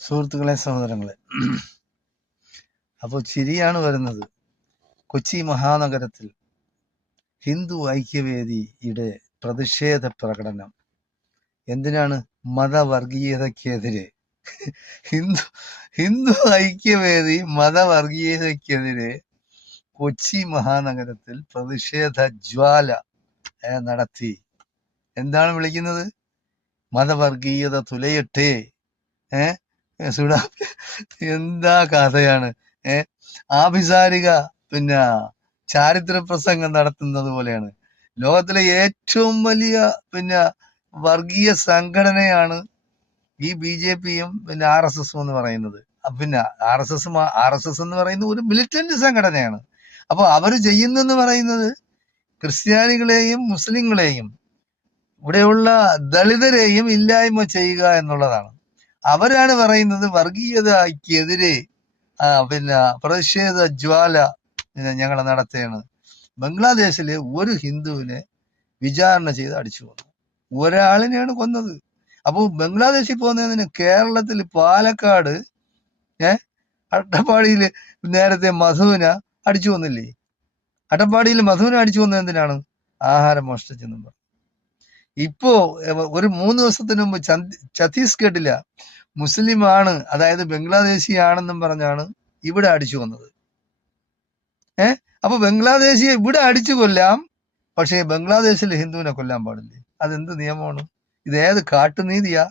സുഹൃത്തുക്കളെ, സഹോദരങ്ങളെ, അപ്പോൾ ചിരിയാണ് വരുന്നത്. കൊച്ചി മഹാനഗരത്തിൽ ഹിന്ദു ഐക്യവേദിയുടെ പ്രതിഷേധ പ്രകടനം. എന്തിനാണ്? മതവർഗീയതയ്ക്കെതിരെ. ഹിന്ദു ഹിന്ദു ഐക്യവേദി മതവർഗീയതയ്ക്കെതിരെ കൊച്ചി മഹാനഗരത്തിൽ പ്രതിഷേധ ജ്വാല നടത്തി. എന്താണ് വിളിക്കുന്നത്? മതവർഗീയത തുലയട്ടെ. എന്താ കഥയാണ്! ആഭിസാരിക ചാരിത്ര പ്രസംഗം നടത്തുന്നത് പോലെയാണ്. ലോകത്തിലെ ഏറ്റവും വലിയ വർഗീയ സംഘടനയാണ് ഈ BJPയും RSS എന്ന് പറയുന്നത്. RSS എന്ന് പറയുന്നത് ഒരു മിലിറ്റന്റ് സംഘടനയാണ്. അപ്പൊ അവര് ചെയ്യുന്നെന്ന് പറയുന്നത് ക്രിസ്ത്യാനികളെയും മുസ്ലിങ്ങളെയും ഇവിടെയുള്ള ദളിതരെയും ഇല്ലായ്മ ചെയ്യുക എന്നുള്ളതാണ്. അവരാണ് പറയുന്നത് വർഗീയതയ്ക്കെതിരെ പ്രതിഷേധ ജ്വാല ഞങ്ങൾ നടത്തുകയാണ്. ബംഗ്ലാദേശിലെ ഒരു ഹിന്ദുവിനെ വിചാരണ ചെയ്ത് അടിച്ചു കൊന്നു. ഒരാളിനെയാണ് കൊന്നത്. അപ്പോൾ ബംഗ്ലാദേശിൽ പോകുന്നതിന് കേരളത്തിൽ പാലക്കാട് അട്ടപ്പാടിയിൽ നേരത്തെ മധുവിനെ അടിച്ചു കൊന്നില്ലേ? അട്ടപ്പാടിയിൽ മധുവിനെ അടിച്ചു കൊന്നത് എന്തിനാണ്? ആഹാരം മോഷ്ടിച്ചെന്നും പറഞ്ഞു. ഇപ്പോ ഒരു 3 ദിവസത്തിന് മുമ്പ് ഛത്തീസ്ഗഡില മുസ്ലിമാണ്, അതായത് ബംഗ്ലാദേശിയാണെന്നും പറഞ്ഞാണ് ഇവിടെ അടിച്ചു കൊന്നത്. അപ്പൊ ബംഗ്ലാദേശിയെ ഇവിടെ അടിച്ചു കൊല്ലാം, പക്ഷേ ബംഗ്ലാദേശിൽ ഹിന്ദുവിനെ കൊല്ലാൻ പാടില്ലേ? അതെന്ത് നിയമമാണ്? ഇത് ഏത് കാട്ടുനീതിയാ?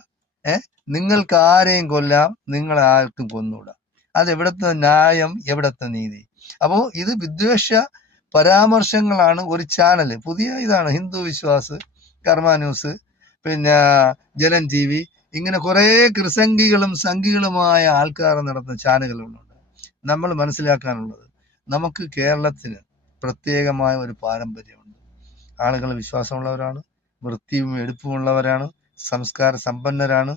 നിങ്ങൾക്ക് ആരെയും കൊല്ലാം, നിങ്ങളെ ആർക്കും കൊന്നൂടാ. അത് എവിടത്തെ ന്യായം, എവിടത്തെ നീതി? അപ്പോ ഇത് വിദ്വേഷ പരാമർശങ്ങളാണ്. ഒരു ചാനല്, പുതിയ ഇതാണ്, ഹിന്ദു വിശ്വാസ്, കർമ്മ ന്യൂസ്, ജലൻ TV, ഇങ്ങനെ കുറെ കൃസംഗികളും സംഘികളുമായ ആൾക്കാർ നടത്തുന്ന ചാനലുകളുണ്ട്. നമ്മൾ മനസ്സിലാക്കാനുള്ളത്, നമുക്ക് കേരളത്തിന് പ്രത്യേകമായ ഒരു പാരമ്പര്യമുണ്ട്. ആളുകൾ വിശ്വാസമുള്ളവരാണ്, വൃത്തിയും എടുപ്പുമുള്ളവരാണ്, സംസ്കാര സമ്പന്നരാണ്.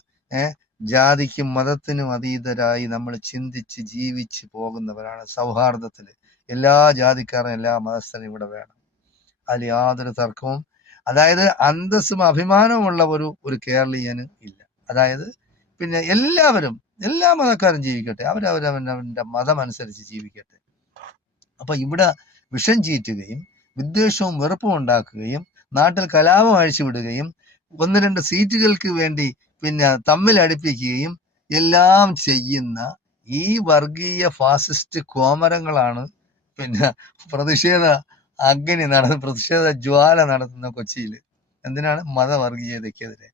ജാതിക്കും മതത്തിനും അതീതരായി നമ്മൾ ചിന്തിച്ച് ജീവിച്ച് പോകുന്നവരാണ്. സൗഹാർദ്ദത്തില് എല്ലാ ജാതിക്കാരും എല്ലാ മതസ്ഥരും ഇവിടെ വേണം. അതിൽ യാതൊരു തർക്കവും, അതായത് അന്തസ്സും അഭിമാനവും ഉള്ള ഒരു കേരളീയന് ഇല്ല. അതായത് എല്ലാവരും, എല്ലാ മതക്കാരും ജീവിക്കട്ടെ, അവരവരവന്റെ മതം അനുസരിച്ച് ജീവിക്കട്ടെ. അപ്പൊ ഇവിടെ വിഷം ചീറ്റുകയും വിദ്വേഷവും വെറുപ്പും ഉണ്ടാക്കുകയും നാട്ടിൽ കലാപം അഴിച്ചുവിടുകയും 1-2 സീറ്റുകൾക്ക് വേണ്ടി തമ്മിൽ അടുപ്പിക്കുകയും എല്ലാം ചെയ്യുന്ന ഈ വർഗീയ ഫാസിസ്റ്റ് കോമരങ്ങളാണ് പ്രതിഷേധ ജ്വാല നടത്തുന്ന കൊച്ചിയിൽ. എന്തിനാണ്? മതവർഗീയതയ്ക്കെതിരെ.